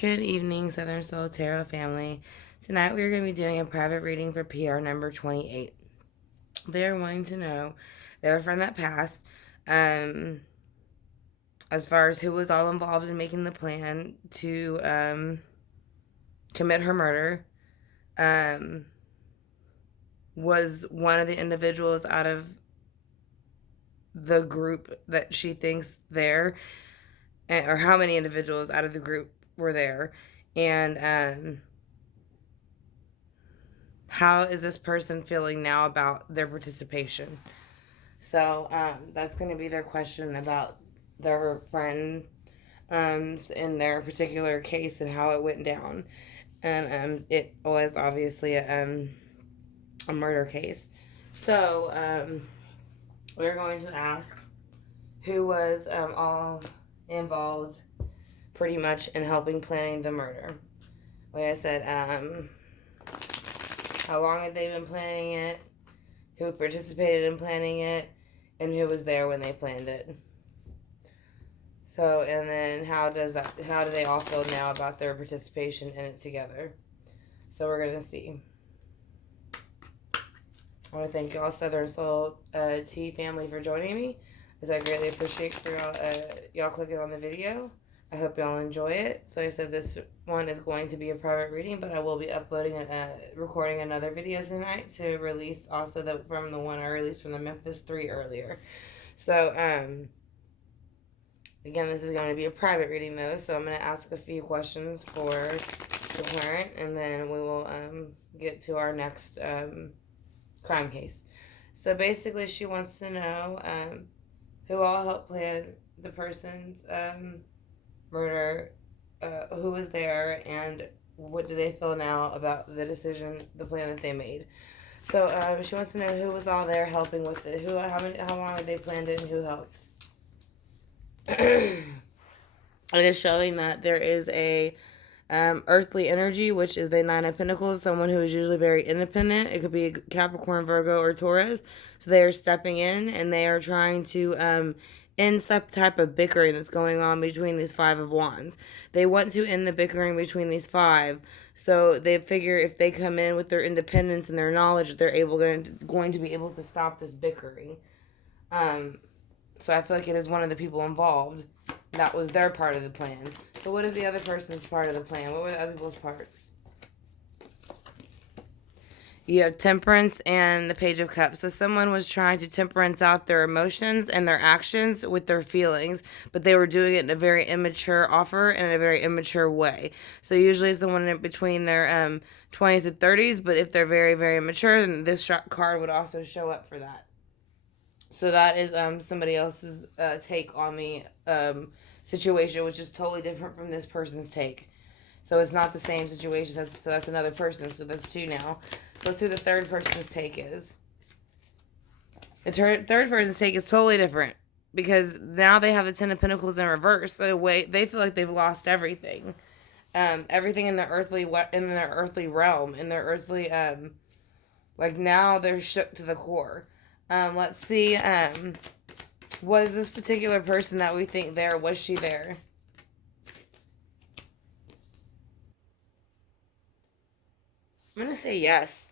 Good evening, Southern Soul Tarot family. Tonight we are going to be doing a private reading for PR number 28. They're wanting to know their friend that passed, as far as who was all involved in making the plan to commit her murder. Was one of the individuals out of the group that she thinks there, or how many individuals out of the group were there, and how is this person feeling now about their participation? So that's going to be their question about their friend, in their particular case and how it went down. And it was obviously a murder case. So we're going to ask who was all involved pretty much in helping planning the murder. Like I said, how long had they been planning it, who participated in planning it, and who was there when they planned it. So, and then how do they all feel now about their participation in it together? So we're going to see. I want to thank y'all Southern Soul Tea family for joining me, as I greatly appreciate for y'all clicking on the video. I hope y'all enjoy it. So I said this one is going to be a private reading, but I will be uploading recording another video tonight to release also from the one I released from the Memphis 3 earlier. So again, this is going to be a private reading though, so I'm going to ask a few questions for the parent, and then we will get to our next crime case. So basically, she wants to know who all helped plan the person's murder, who was there, and what do they feel now about the decision, the plan that they made. So she wants to know who was all there helping with it, how long had they planned it, and who helped. It is showing that there is a earthly energy, which is the Nine of Pentacles, someone who is usually very independent. It could be a Capricorn, Virgo, or Taurus. So they are stepping in and they are trying to end some type of bickering that's going on between these Five of Wands. They want to end the bickering between these five, so they figure if they come in with their independence and their knowledge, they're going to be able to stop this bickering. So I feel like it is one of the people involved. That was their part of the plan. So what is the other person's part of the plan? What were the other people's parts? You have Temperance and the Page of Cups. So someone was trying to temperance out their emotions and their actions with their feelings, but they were doing it in a very immature offer and in a very immature way. So usually it's someone in between their 20s and 30s, but if they're very, very mature, then this card would also show up for that. So that is somebody else's take on the situation, which is totally different from this person's take. So it's not the same situation. So that's another person. So that's two now. So let's see what the third person's take is. The third person's take is totally different, because now they have the Ten of Pentacles in reverse. So they feel like they've lost everything, everything in their earthly realm, in their earthly like now they're shook to the core. Let's see. Was this particular person that we think there? Was she there? I'm gonna say yes,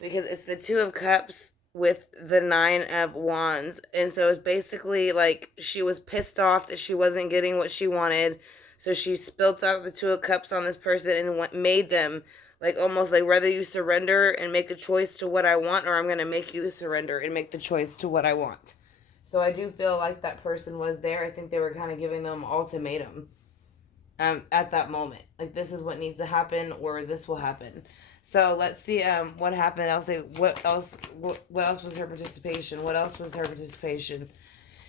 because it's the Two of Cups with the Nine of Wands, and so it's basically like she was pissed off that she wasn't getting what she wanted, so she spilt out the Two of Cups on this person and made them like almost like, whether you surrender and make a choice to what I want, or I'm gonna make you surrender and make the choice to what I want. So I do feel like that person was there. I think they were kind of giving them ultimatum at that moment. Like, this is what needs to happen, or this will happen. So let's see what happened. I'll say what else was her participation? What else was her participation?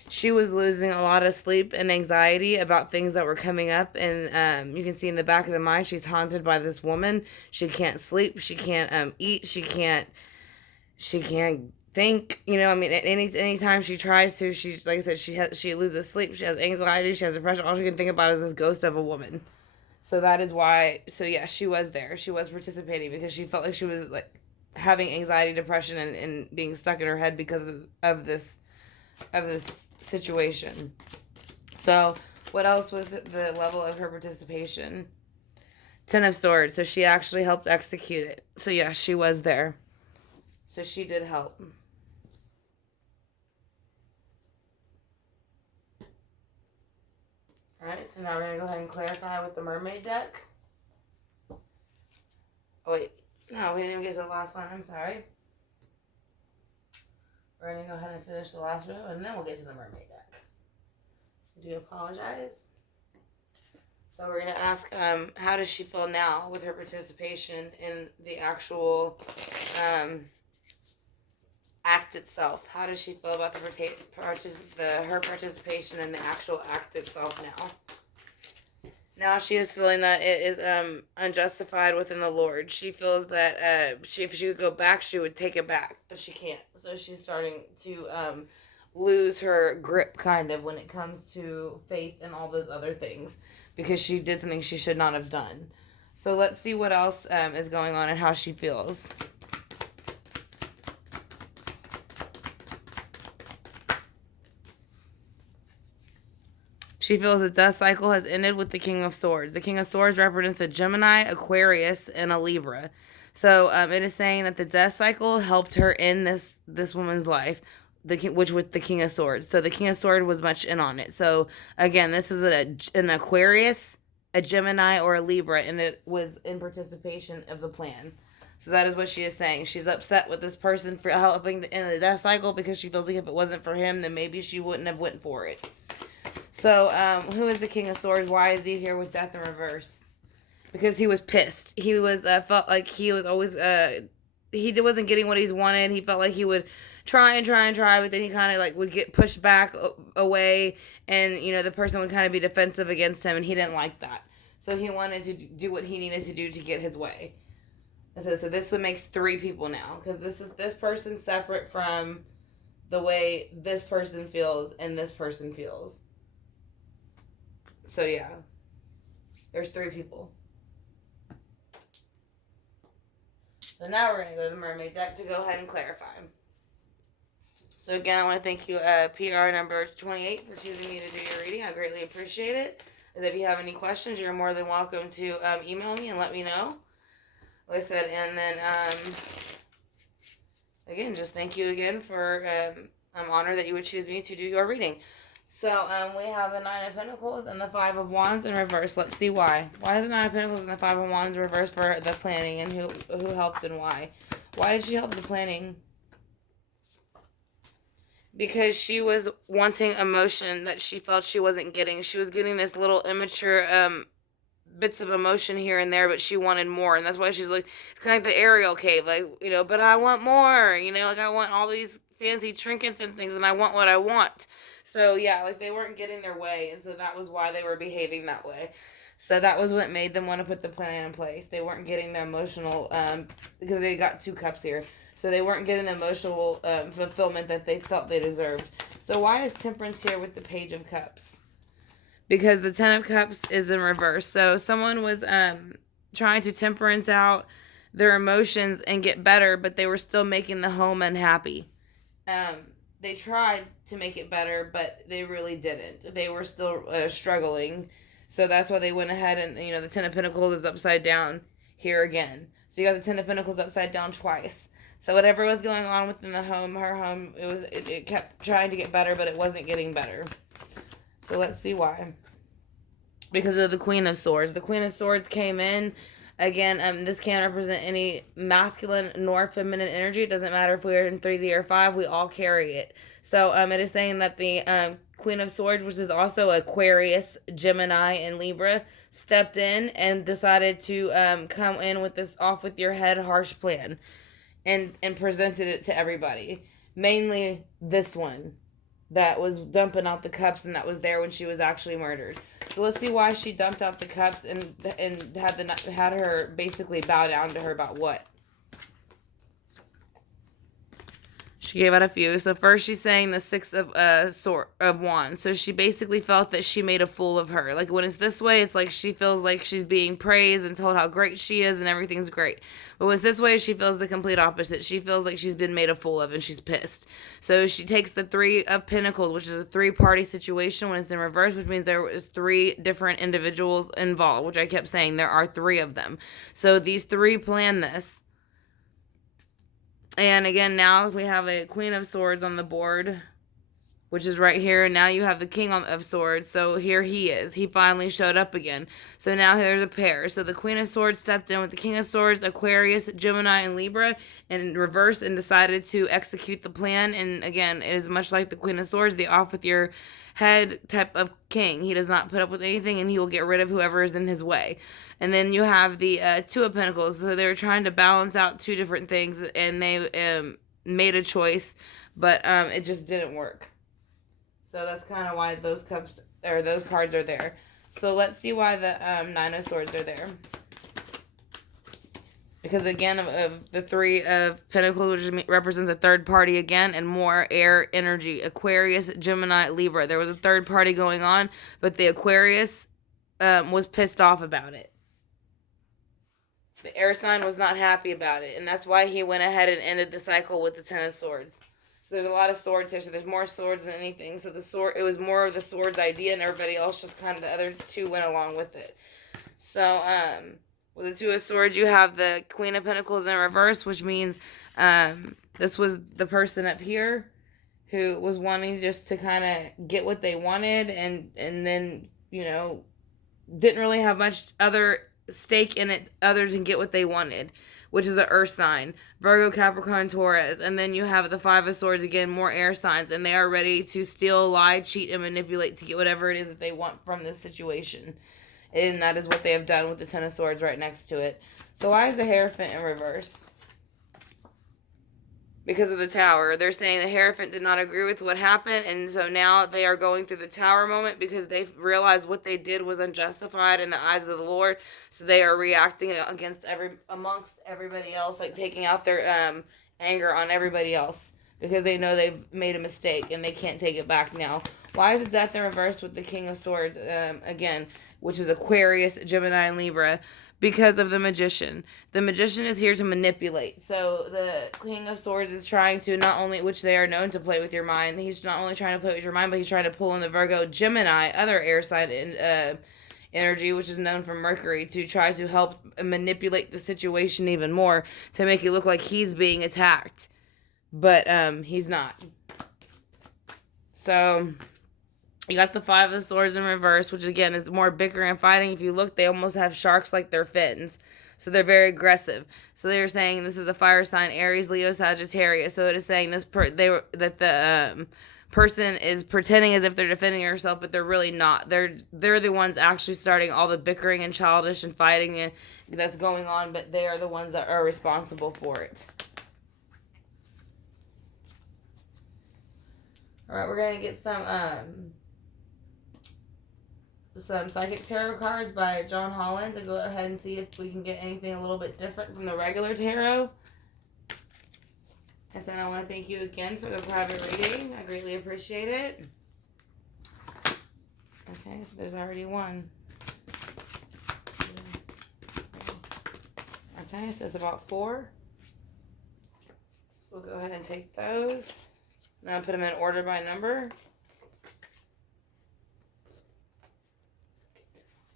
She was losing a lot of sleep and anxiety about things that were coming up, and you can see in the back of the mind, she's haunted by this woman. She can't sleep. She can't eat. She can't think. You know, I mean, anytime she tries to, she's like I said, she loses sleep. She has anxiety. She has depression. All she can think about is this ghost of a woman. So that is why. So yeah, she was there. She was participating because she felt like she was like having anxiety, depression, and being stuck in her head because of this situation. So what else was the level of her participation? Ten of Swords. So she actually helped execute it. So yeah, she was there. So she did help. Alright, so now we're going to go ahead and clarify with the Mermaid deck. Oh, wait. No, we didn't even get to the last one. I'm sorry. We're going to go ahead and finish the last row, and then we'll get to the Mermaid deck. I do apologize. So we're going to ask, how does she feel now with her participation in the actual act itself? How does she feel about her participation in the actual act itself now? Now she is feeling that it is unjustified within the Lord. She feels that if she could go back, she would take it back, but she can't. So she's starting to lose her grip, kind of, when it comes to faith and all those other things, because she did something she should not have done. So let's see what else is going on and how she feels. She feels the death cycle has ended with the King of Swords. The King of Swords represents a Gemini, Aquarius, and a Libra. So it is saying that the death cycle helped her in this woman's life, which with the King of Swords. So the King of Swords was much in on it. So again, this is an Aquarius, a Gemini, or a Libra, and it was in participation of the plan. So that is what she is saying. She's upset with this person for helping in the death cycle because she feels like if it wasn't for him, then maybe she wouldn't have went for it. So, who is the King of Swords? Why is he here with death in reverse? Because he was pissed. He was, felt like he was always, he wasn't getting what he's wanted. He felt like he would try, but then he kind of, like, would get pushed back away, and, you know, the person would kind of be defensive against him, and he didn't like that. So he wanted to do what he needed to do to get his way. So this makes 3 people now, because this person's separate from the way this person feels and this person feels. So yeah, there's 3 people. So now we're going to go to the Mermaid deck to go ahead and clarify. So again, I want to thank you, PR number 28, for choosing me to do your reading. I greatly appreciate it. As if you have any questions, you're more than welcome to email me and let me know. Like I said, and then again, just thank you again for, I'm honored that you would choose me to do your reading. So, we have the 9 of Pentacles and the 5 of Wands in reverse. Let's see why. Why is the 9 of Pentacles and the 5 of Wands reversed for the planning, and who helped and why? Why did she help the planning? Because she was wanting emotion that she felt she wasn't getting. She was getting this little immature bits of emotion here and there, but she wanted more, and that's why she's like, it's kind of like the Ariel cave, like, you know, but I want more, you know, like I want all these fancy trinkets and things, and I want what I want. So yeah, like they weren't getting their way, and so that was why they were behaving that way. So that was what made them want to put the plan in place. They weren't getting the emotional, because they got 2 cups here. So they weren't getting the emotional fulfillment that they felt they deserved. So why is Temperance here with the Page of Cups? Because the 10 of Cups is in reverse. So someone was trying to temperance out their emotions and get better, but they were still making the home unhappy. They tried to make it better, but they really didn't. They were still struggling. So that's why they went ahead and, you know, the 10 of Pentacles is upside down here again. So you got the 10 of Pentacles upside down twice. So whatever was going on within the home, her home, it kept trying to get better, but it wasn't getting better. So let's see why. Because of the Queen of Swords. The Queen of Swords came in. Again, this can't represent any masculine nor feminine energy. It doesn't matter if we're in 3D or 5. We all carry it. So it is saying that the Queen of Swords, which is also Aquarius, Gemini, and Libra, stepped in and decided to come in with this off with your head harsh plan. And presented it to everybody. Mainly this one that was dumping out the cups and that was there when she was actually murdered. So let's see why she dumped out the cups and had her basically bow down to her about what. She gave out a few. So first she's saying the Six of Wands. So she basically felt that she made a fool of her. Like when it's this way, it's like she feels like she's being praised and told how great she is and everything's great. But when it's this way, she feels the complete opposite. She feels like she's been made a fool of and she's pissed. So she takes the Three of Pentacles, which is a three-party situation when it's in reverse, which means there is three different individuals involved, which I kept saying there are three of them. So these three plan this. And again, now we have a Queen of Swords on the board, which is right here. And now you have the King of Swords. So here he is. He finally showed up again. So now there's a pair. So the Queen of Swords stepped in with the King of Swords, Aquarius, Gemini, and Libra, and reversed and decided to execute the plan. And again, it is much like the Queen of Swords, the off with your head type of king. He does not put up with anything, and he will get rid of whoever is in his way. And then you have the Two of Pentacles. So they were trying to balance out two different things, and they made a choice, but it just didn't work. So that's kind of why those cups or those cards are there. So let's see why the Nine of Swords are there. Because again, of the Three of Pentacles, which represents a third party again, and more air energy. Aquarius, Gemini, Libra. There was a third party going on, but the Aquarius was pissed off about it. The air sign was not happy about it, and that's why he went ahead and ended the cycle with the Ten of Swords. So there's a lot of swords here, so there's more swords than anything. So it was more of the swords idea, and everybody else just kind of, the other two went along with it. So, with the Two of Swords, you have the Queen of Pentacles in reverse, which means this was the person up here who was wanting just to kind of get what they wanted and then, you know, didn't really have much other stake in it other than get what they wanted, which is an earth sign. Virgo, Capricorn, Taurus. And then you have the Five of Swords, again, more air signs, and they are ready to steal, lie, cheat, and manipulate to get whatever it is that they want from this situation. And that is what they have done with the Ten of Swords right next to it. So why is the Hierophant in reverse? Because of the Tower. They're saying the Hierophant did not agree with what happened, and so now they are going through the Tower moment because they realized what they did was unjustified in the eyes of the Lord. So they are reacting amongst everybody else, like taking out their anger on everybody else because they know they've made a mistake and they can't take it back now. Why is the Death in reverse with the King of Swords again? Which is Aquarius, Gemini, and Libra, because of the Magician. The Magician is here to manipulate. So the King of Swords is trying to not only, which they are known to play with your mind, he's not only trying to play with your mind, but he's trying to pull in the Virgo, Gemini, other air sign energy, which is known from Mercury, to try to help manipulate the situation even more to make it look like he's being attacked. But he's not. So you got the Five of Swords in reverse, which again is more bickering and fighting. If you look, they almost have sharks like their fins. So they're very aggressive. So they're saying this is a fire sign, Aries, Leo, Sagittarius. So it is saying the person is pretending as if they're defending herself, but they're really not. They're the ones actually starting all the bickering and childish and fighting that's going on, but they are the ones that are responsible for it. All right, we're going to get some Psychic Tarot cards by John Holland to go ahead and see if we can get anything a little bit different from the regular tarot. And I want to thank you again for the private reading. I greatly appreciate it. Okay, so there's already one. Okay, so it's about 4. So we'll go ahead and take those. Now put them in order by number.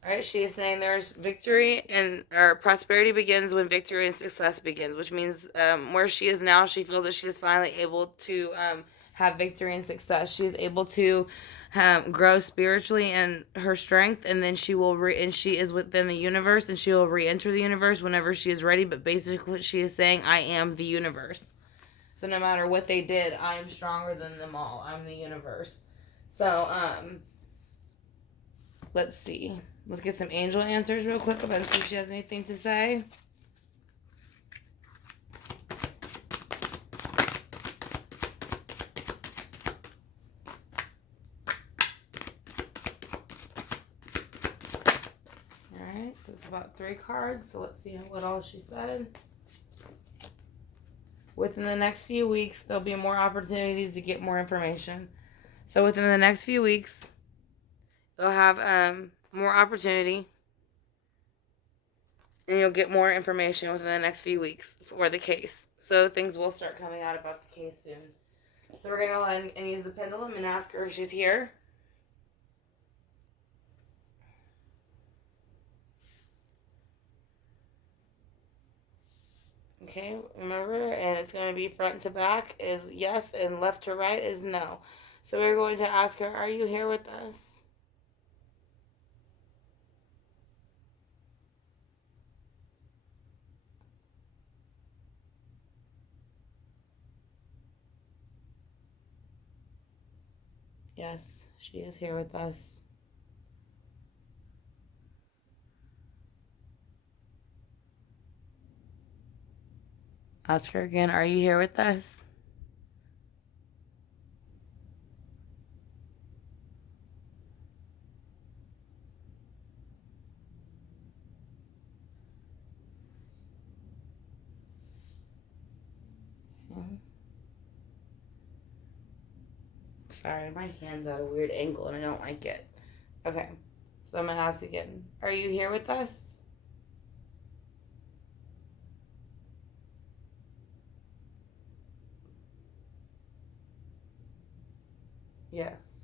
Alright, she is saying there's victory or prosperity begins when victory and success begins, which means where she is now, she feels that she is finally able to have victory and success. She is able to grow spiritually in her strength, and then she will and she is within the universe, and she will re-enter the universe whenever she is ready. But basically, she is saying, "I am the universe." So no matter what they did, I am stronger than them all. I'm the universe. So let's see. Let's get some angel answers real quick and see if she has anything to say. Alright, so it's about 3 cards. So let's see what all she said. within the next few weeks, there'll be more opportunities to get more information. So within the next few weeks, they'll have more opportunity, and you'll get more information within the next few weeks for the case. So things will start coming out about the case soon. So we're going to go ahead and use the pendulum and ask her if she's here. Okay, remember, and it's going to be front to back is yes, and left to right is no. So we're going to ask her, are you here with us? Yes, she is here with us. Ask her again, are you here with us? Sorry, my hand's at a weird angle and I don't like it. Okay, so I'm going to ask again. Are you here with us? Yes,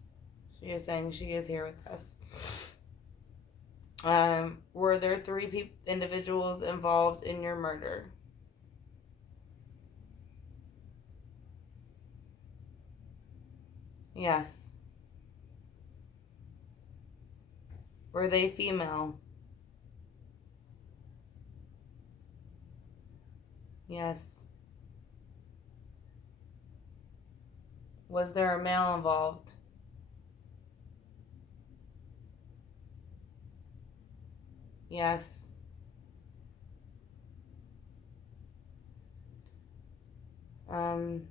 she is saying she is here with us. Were there three individuals involved in your murder? Yes. Were they female? Yes. Was there a male involved? Yes. Um,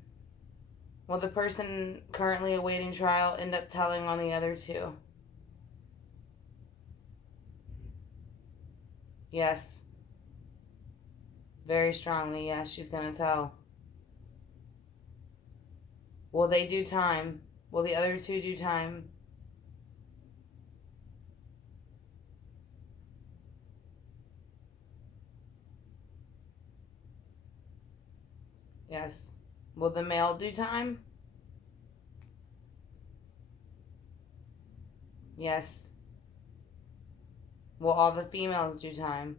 will the person currently awaiting trial end up telling on the other two? Yes. Very strongly, yes, she's going to tell. Will they do time? Will the other two do time? Yes. Will the male do time? Yes. Will all the females do time?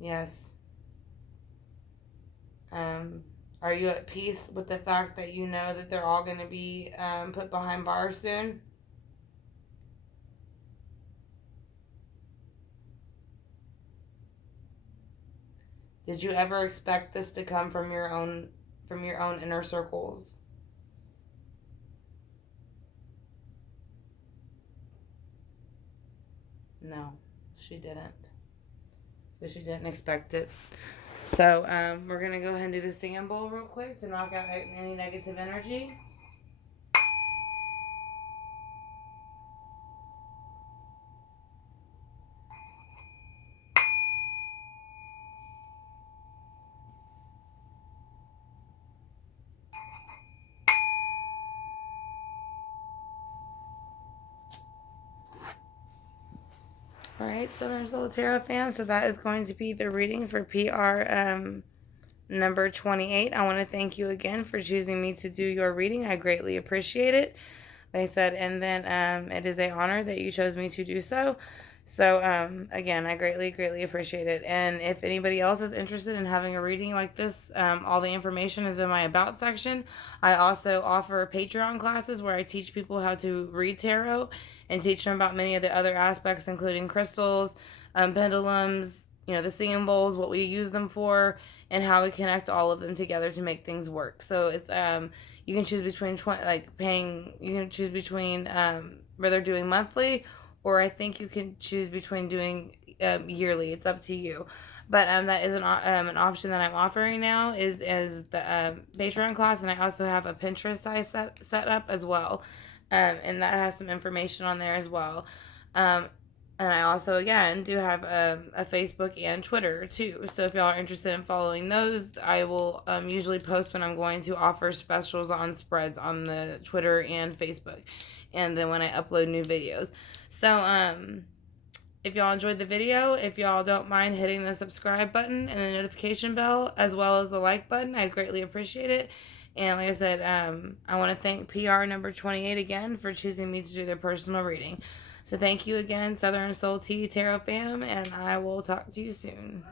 Yes. Um, are you at peace with the fact that you know that they're all going to be put behind bars soon? Did you ever expect this to come from your own inner circles? No, she didn't. So she didn't expect it. So we're going to go ahead and do the singing bowl real quick to knock out any negative energy. All right, so there's little tarot fam. So that is going to be the reading for PR number 28. I want to thank you again for choosing me to do your reading. I greatly appreciate it. Like I said, and then it is an honor that you chose me to do so. So again, I greatly appreciate it. And if anybody else is interested in having a reading like this, all the information is in my about section. I also offer Patreon classes where I teach people how to read tarot and teach them about many of the other aspects, including crystals, pendulums, the singing bowls, what we use them for, and how we connect all of them together to make things work. So it's you can choose between you can choose between whether doing monthly, or I think you can choose between doing yearly. It's up to you. But that is an option that I'm offering now is the Patreon class, and I also have a Pinterest site set up as well, and that has some information on there as well. And I also, again, do have a Facebook and Twitter, too. So if y'all are interested in following those, I will usually post when I'm going to offer specials on spreads on the Twitter and Facebook. And then when I upload new videos. So, if y'all enjoyed the video, if y'all don't mind hitting the subscribe button and the notification bell, as well as the like button, I'd greatly appreciate it. And like I said, I want to thank PR number 28 again for choosing me to do their personal reading. So thank you again, Southern Soul Tea Tarot fam, and I will talk to you soon.